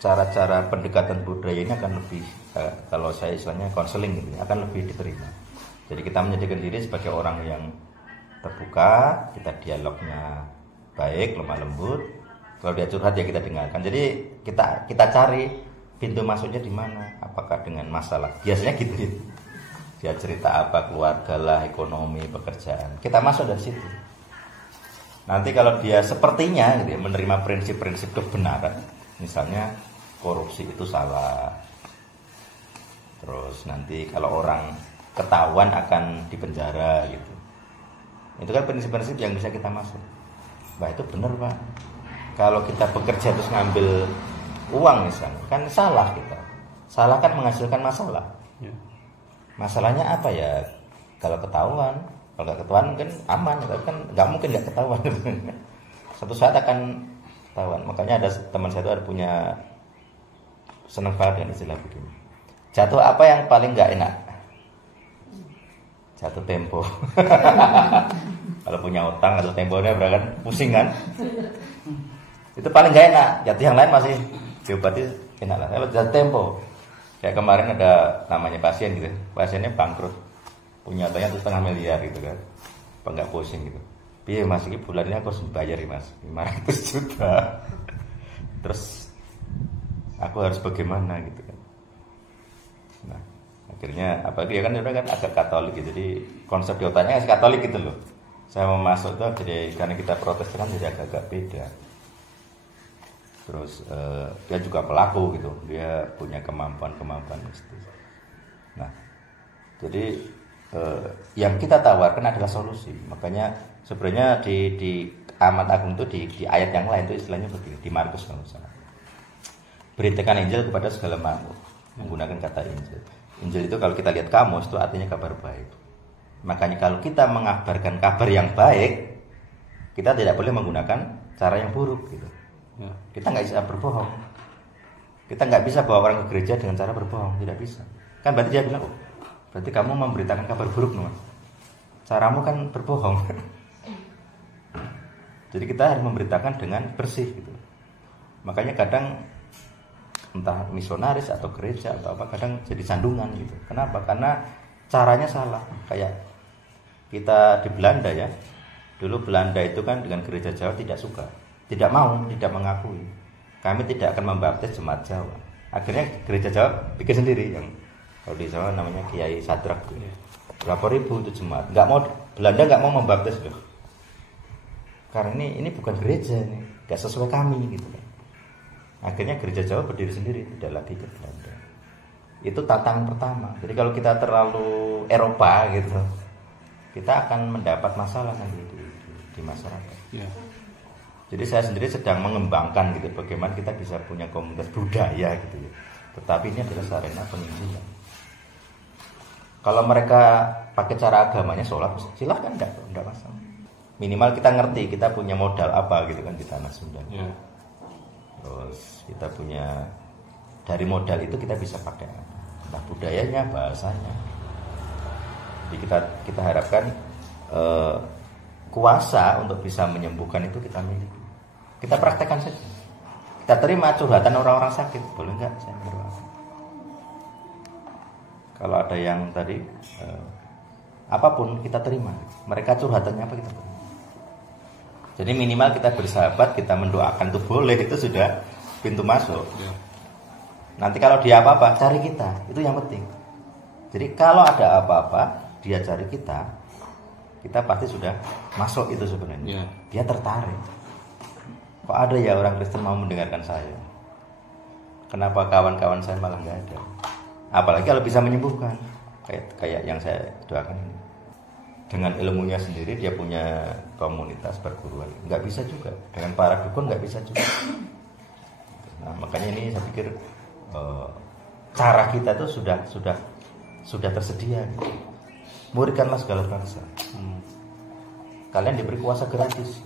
cara-cara pendekatan budaya ini akan lebih kalau saya istilahnya konseling gitu, akan lebih diterima. Jadi kita menjadikan diri sebagai orang yang terbuka, kita dialognya baik, lemah lembut. Kalau dia curhat ya kita dengarkan. Jadi kita cari pintu masuknya di mana? Apakah dengan masalah? Biasanya gitu ya. Dia cerita apa, keluarga lah, ekonomi, pekerjaan. Kita masuk dari situ. Nanti kalau dia sepertinya gitu ya, menerima prinsip-prinsip kebenaran, misalnya korupsi itu salah. Terus nanti kalau orang ketahuan akan dipenjara gitu. Itu kan prinsip-prinsip yang bisa kita masuk. Wah itu benar Pak. Kalau kita bekerja terus ngambil uang misalnya, kan salah kita. Salah kan menghasilkan masalah. Ya. Masalahnya apa ya? Kalau ketahuan, kalau nggak ketahuan kan aman, tapi kan nggak mungkin nggak ketahuan. Suatu saat akan ketahuan. Makanya ada teman saya itu ada punya seneng banget dengan istilah begini. Jatuh apa yang paling nggak enak? Jatuh tempo. Kalau punya utang atau temponya berangkat pusing kan? Itu paling nggak enak. Jatuh yang lain masih diobati enak lah. Kalau jatuh tempo, kayak kemarin ada namanya pasien gitu, pasiennya bangkrut, punya utangnya 1,5 miliar gitu kan, apa nggak pusing gitu. Iya mas, ini bulannya aku harus bayar mas 500 juta. Terus aku harus bagaimana gitu kan. Nah akhirnya apalagi dia kan agak Katolik gitu, jadi konsep di otaknya Katolik gitu loh. Saya mau masuk tuh jadi karena kita Protestan jadi agak beda. Terus dia juga pelaku gitu, dia punya kemampuan mistis. Nah jadi yang kita tawarkan adalah solusi. Makanya sebenarnya di Amat Agung itu di ayat yang lain itu istilahnya begini, di Markus kalau salah. Beritakan Injil kepada segala makhluk, menggunakan kata Injil. Injil itu kalau kita lihat kamus itu artinya kabar baik. Makanya kalau kita mengabarkan kabar yang baik, kita tidak boleh menggunakan cara yang buruk gitu. Ya. Kita nggak bisa berbohong. Kita nggak bisa bawa orang ke gereja dengan cara berbohong, tidak bisa. Kan berarti dia bilang, oh, berarti kamu memberitakan kabar buruk, Mas. Caramu kan berbohong. Jadi kita harus memberitakan dengan bersih gitu. Makanya kadang entah misionaris atau gereja atau apa kadang jadi sandungan gitu. Kenapa? Karena caranya salah. Kayak kita di Belanda ya. Dulu Belanda itu kan dengan gereja Jawa tidak suka, tidak mau, tidak mengakui. Kami tidak akan membaptis jemaat Jawa. Akhirnya gereja Jawa bikin sendiri yang kalau di Jawa namanya Kiai Sadrak. Berapa ribu itu jemaat. Nggak mau, Belanda nggak mau membaptis loh. Karena ini bukan gereja nih, nggak sesuai kami gitu kan. Akhirnya gereja Jawa berdiri sendiri, tidak lagi ke Belanda. Itu tantangan pertama. Jadi kalau kita terlalu Eropa gitu, kita akan mendapat masalah nanti di masyarakat. Ya. Jadi saya sendiri sedang mengembangkan gitu, bagaimana kita bisa punya komunitas budaya gitu ya. Tetapi ini adalah sarana penginjilan. Kalau mereka pakai cara agamanya sholat, silahkan enggak masalah. Minimal kita ngerti kita punya modal apa gitu kan di tanah Sunda. Ya. Terus kita punya dari modal itu kita bisa pakai entah budayanya, bahasanya. Jadi kita harapkan kuasa untuk bisa menyembuhkan itu kita miliki. Kita praktekkan saja. Kita terima curhatan orang-orang sakit, boleh nggak saya berdoa? Kalau ada yang tadi apapun kita terima. Mereka curhatannya apa kita terima. Jadi minimal kita bersahabat, kita mendoakan itu boleh, itu sudah pintu masuk. Ya. Nanti kalau dia apa-apa, cari kita, itu yang penting. Jadi kalau ada apa-apa, dia cari kita pasti sudah masuk itu sebenarnya. Ya. Dia tertarik. Kok ada ya orang Kristen mau mendengarkan saya? Kenapa kawan-kawan saya malah nggak ada? Apalagi kalau bisa menyembuhkan, kayak yang saya doakan ini. Dengan ilmunya sendiri dia punya komunitas perguruan, nggak bisa juga. Dengan para dukun nggak bisa juga. Nah makanya ini saya pikir cara kita tuh sudah tersedia. Muridkanlah segala bangsa. Kalian diberi kuasa gratis,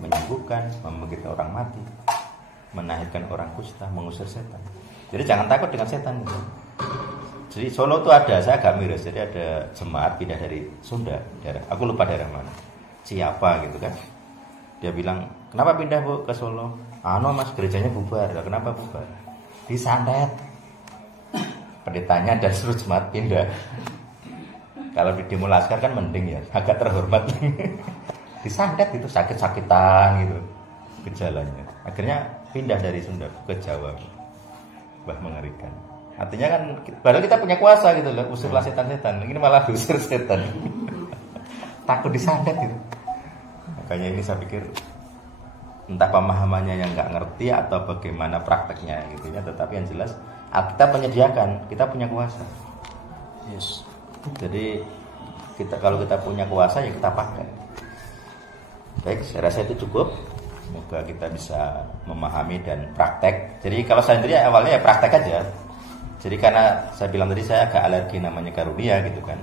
menyembuhkan, membangkitkan orang mati, menahirkan orang kusta, mengusir setan. Jadi jangan takut dengan setan. Jadi Solo tuh ada, saya agak miris. Jadi ada jemaat pindah dari Sunda, aku lupa daerah mana, Ciapa gitu kan. Dia bilang Kenapa pindah Bu ke Solo? Mas, gerejanya bubar. Lah, kenapa bubar? Disantet. Pendetanya dan seluruh jemaat pindah. Kalau di demo Laskar kan mending ya, agak terhormat. Disantet itu sakit-sakitan gitu gejalanya. Akhirnya pindah dari Sunda ke Jawa. Wah, mengerikan. Artinya kan padahal kita punya kuasa gitu loh, usirlah setan-setan. Ini malah usir setan. Takut disantet gitu. Makanya ini saya pikir entah pemahamannya yang nggak ngerti atau bagaimana prakteknya gitu ya, tetapi yang jelas kita menyediakan, kita punya kuasa. Yes. Jadi kalau kita punya kuasa ya kita pakai. Baik, saya rasa itu cukup. Semoga kita bisa memahami dan praktek. Jadi kalau saya sendiri awalnya ya praktek aja. Jadi karena saya bilang tadi saya agak alergi namanya karunia gitu kan.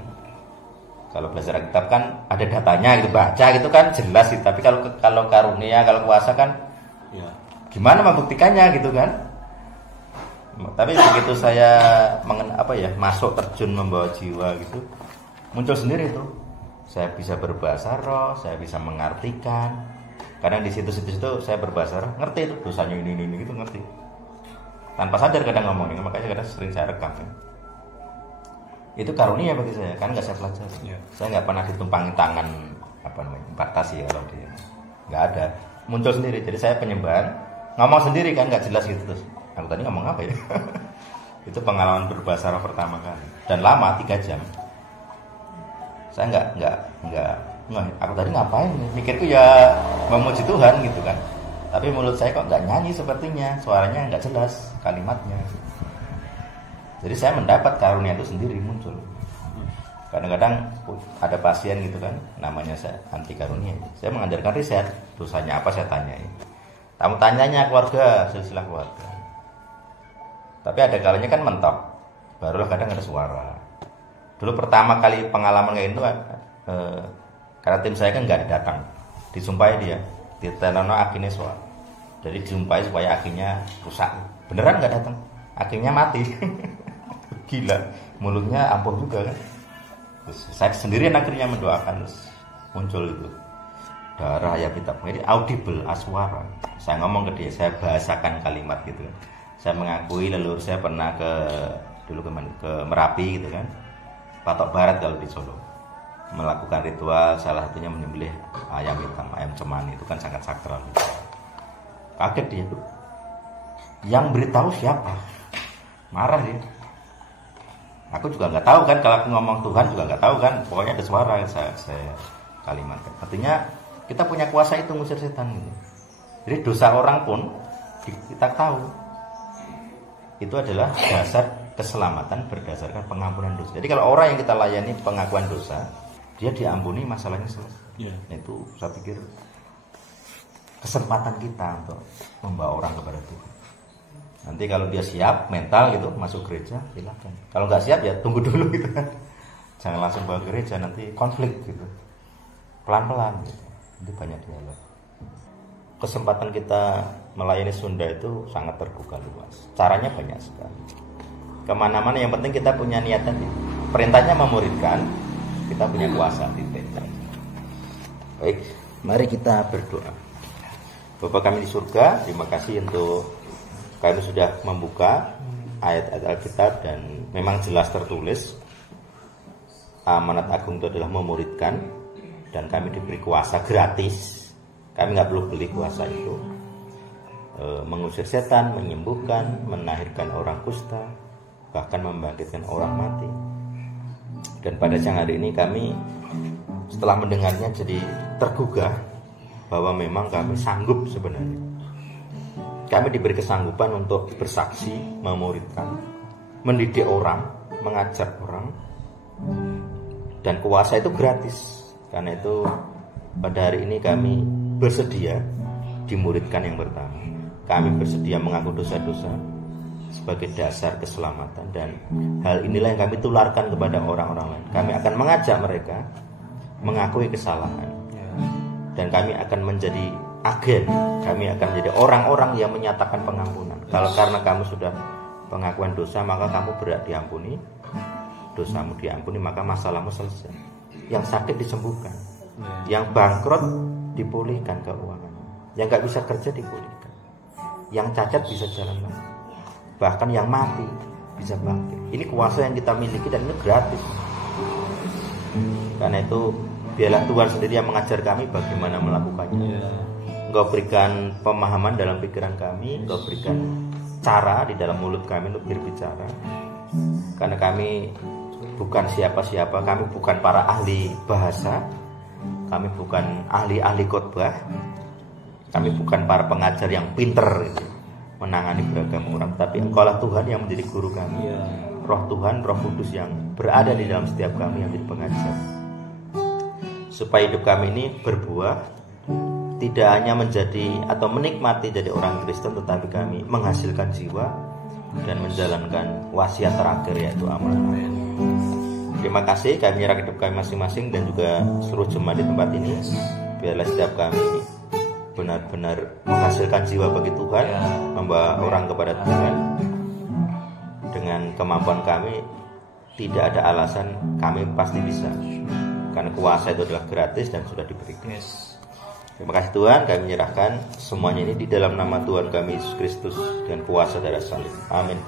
Kalau belajar kitab kan ada datanya gitu, baca gitu kan jelas gitu. Tapi kalau karunia, kalau kuasa kan ya gimana membuktikannya gitu kan. Tapi begitu saya masuk terjun membawa jiwa gitu, muncul sendiri tuh. Saya bisa berbahasa roh, saya bisa mengartikan. Kadang di situ-situ saya berbahasa roh, ngerti itu dosanya ini gitu, ngerti. Tanpa sadar kadang ngomongin, makanya kadang sering saya rekam ya. Itu karunia bagi saya, kan nggak saya pelajari. Saya nggak pernah ditumpangi tangan impartasi ya kalau dia nggak ada, muncul sendiri. Jadi saya penyembahan, ngomong sendiri kan nggak jelas gitu terus. Aku tadi ngomong apa ya? Itu pengalaman berbahasa roh pertama kali dan lama 3 jam. Saya nggak, aku tadi ngapain? Mikirku ya memuji Tuhan gitu kan. Tapi mulut saya kok nggak nyanyi sepertinya, suaranya nggak jelas kalimatnya. Jadi saya mendapat karunia itu sendiri muncul. Kadang-kadang ada pasien gitu kan, namanya saya anti karunia. Saya mengajarkan riset, dosanya apa saya tanyain. Kamu tanyanya keluarga, silsilah keluarga. Tapi ada kalanya kan mentok, barulah kadang ada suara. Dulu pertama kali pengalaman kayak itu, karena tim saya kan nggak datang, disumpahi dia, ditenono akhirnya suara. Jadi disumpahi supaya akhirnya rusak. Beneran nggak datang, akhirnya mati. Gila, mulutnya ampuh juga kan. Terus saya sendirian akhirnya mendoakan, terus muncul itu darah ya kita. Ini audible, aswara. Saya ngomong ke dia, saya bahasakan kalimat gitu. Saya mengakui leluhur saya pernah ke Merapi gitu kan, Patok Barat kalau di Solo, melakukan ritual salah satunya menyembelih ayam hitam, ayam cemani, itu kan sangat sakral. Kaget dia tuh. Yang beritahu siapa? Marah dia. Aku juga nggak tahu kan, kalau aku ngomong Tuhan juga nggak tahu kan, pokoknya ada suara yang saya kalimatkan. Artinya kita punya kuasa itu ngusir setan gitu. Jadi dosa orang pun kita tahu itu adalah dasar keselamatan berdasarkan pengampunan dosa. Jadi kalau orang yang kita layani pengakuan dosa, dia diampuni, masalahnya selesai. Itu saya pikir kesempatan kita untuk membawa orang kepada Tuhan. Nanti kalau dia siap mental gitu masuk gereja, silakan. Kalau nggak siap ya tunggu dulu gitu kan. Jangan langsung bawa gereja, nanti konflik gitu. Pelan-pelan gitu. Nanti banyak dialog. Kesempatan kita melayani Sunda itu sangat terbuka luas. Caranya banyak sekali. Kemana-mana yang penting kita punya niat tadi. Perintahnya memuridkan, kita punya kuasa titik. Baik, mari kita berdoa. Bapa kami di surga, terima kasih untuk kami sudah membuka ayat-ayat Alkitab dan memang jelas tertulis amanat agung itu adalah memuridkan dan kami diberi kuasa gratis. Kami nggak perlu beli kuasa itu. Mengusir setan, menyembuhkan, melahirkan orang kusta, bahkan membangkitkan orang mati. Dan pada siang hari ini kami setelah mendengarnya jadi tergugah bahwa memang kami sanggup sebenarnya. Kami diberi kesanggupan untuk bersaksi, memuridkan, mendidik orang, mengajar orang, dan kuasa itu gratis. Karena itu pada hari ini kami bersedia dimuridkan yang pertama. Kami bersedia mengaku dosa-dosa sebagai dasar keselamatan, dan hal inilah yang kami tularkan kepada orang-orang lain. Kami akan mengajak mereka mengakui kesalahan, dan kami akan menjadi agen, kami akan menjadi orang-orang yang menyatakan pengampunan. Kalau karena kamu sudah pengakuan dosa, maka kamu berhak diampuni, dosamu diampuni, maka masalahmu selesai. Yang sakit disembuhkan, yang bangkrut dipulihkan keuangan. yang nggak bisa kerja dipulihkan, yang cacat bisa jalan lagi, bahkan yang mati bisa bangkit. Ini kuasa yang kita miliki dan ini gratis. Karena itu biarlah Tuhan sendiri yang mengajar kami bagaimana melakukannya. Engkau berikan pemahaman dalam pikiran kami, Engkau berikan cara di dalam mulut kami untuk berbicara. Karena kami bukan siapa-siapa, kami bukan para ahli bahasa, kami bukan ahli-ahli khotbah, kami bukan para pengajar yang pinter gitu, menangani beragam orang, tapi Engkaulah Tuhan yang menjadi guru kami. Roh Tuhan, Roh Kudus yang berada di dalam setiap kami yang menjadi pengajar, supaya hidup kami ini berbuah, tidak hanya menjadi atau menikmati jadi orang Kristen, tetapi kami menghasilkan jiwa dan menjalankan wasiat terakhir, yaitu amal. Terima kasih, kami menyerahkan hidup kami masing-masing dan juga seluruh jemaat di tempat ini. Biarlah setiap kami benar-benar menghasilkan jiwa bagi Tuhan, membawa orang kepada Tuhan. Dengan kemampuan kami tidak ada alasan, kami pasti bisa, karena kuasa itu adalah gratis dan sudah diberikan. Terima kasih Tuhan, kami menyerahkan semuanya ini di dalam nama Tuhan kami Yesus Kristus dengan kuasa darah salib. Amin.